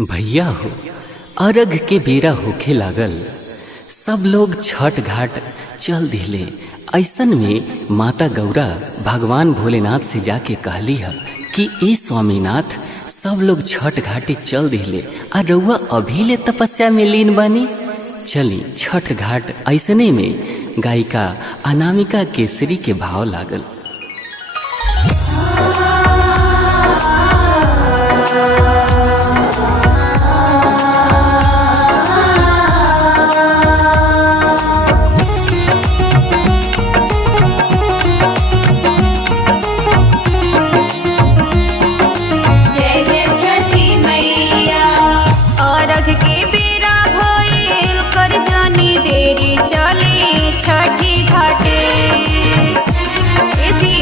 भैया हो, अर्घ के बेरा होखे लागल। सब लोग छठ घाट चल दिले। ऐसन में माता गौरा भगवान भोलेनाथ से जाके कहली है कि ए स्वामीनाथ, सब लोग छठ घाटे चल दिले आ रउआ अभी ले तपस्या में लीन बानी। चली छठ घाट। ऐसने में गायिका अनामिका केसरी के भाव लागल। छठी घाटे जी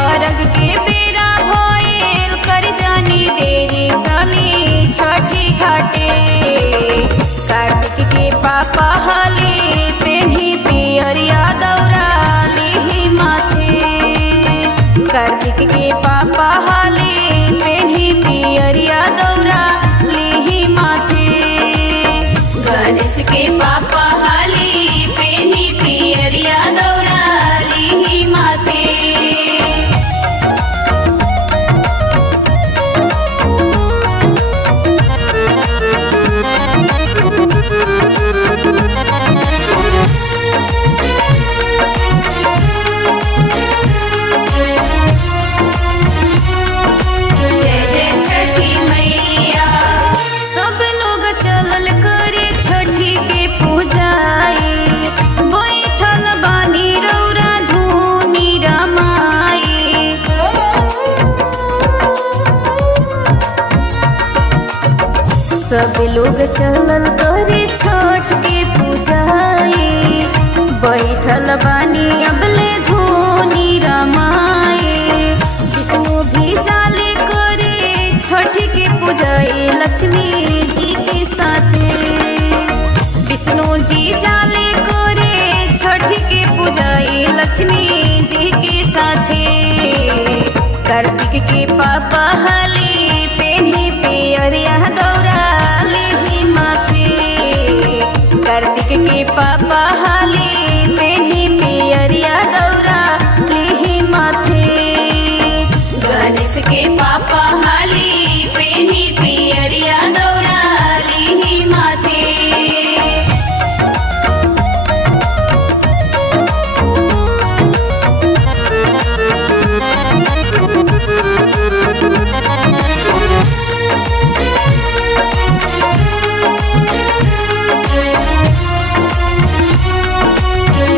अर्घ के बेरा भइल कर जानी देरी चली छठी घाटे। कार्तिक के पापा हली पेन्ही पियरिया दौरा लिही माथे। कार्तिक के पापा हली पेन्ही पियरिया दौरा लिही माथे। गणेश के पापा हली पेन्ही पियरिया दौरा लिही माथे। जय जय छठी मैया। सब लोग चलल करे छठी के पूजाई। बैठल बानी रौरा धूनी रमाई। सब लोग चलल करे छठ के पूजाई। बैठल बानी अबले धूनी रमाई। विष्णु भी जाले करे छठ के पूजाई लक्ष्मी जी के साथे। विष्णु जी जाले करे छठ के पूजाई लक्ष्मी जी के साथे। कार्तिक के पापा हली पेन्ही पियरिया दौरा लिही माथे। कार्तिक के पापा हली पेन्ही पियरिया दौरा लिही माथे। गणेश के पापा हली पेन्ही पियरिया दौरा लिही माथे।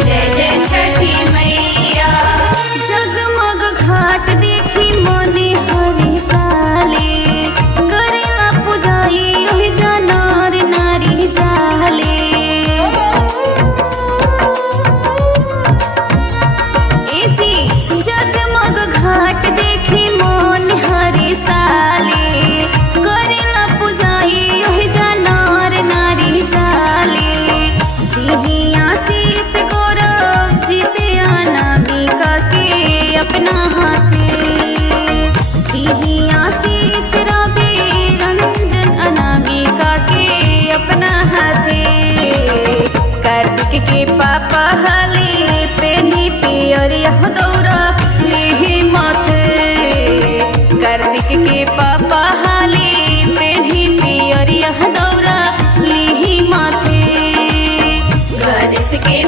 जय जय छठी मैया। जगमग घाट देखी मोने हरी साले। करेला पुजाई ओहि जानर नारी जाले। ए जी जगमग घाट देखी मोन हरी साले। करेला पुजाई ओहि जानर नारी जाले। दीदी आशीष गौरव जीते अनामिका के अपना हाथे। दीदी आशीष रवि रंजन अनामिका के अपना हाथे। कार्तिक के पापा हली पेन्ही पियरिया दौरा लिही माथे। कार्तिक के पापा हली पेन्ही पियरिया दौरा लिही माथे। गणेश के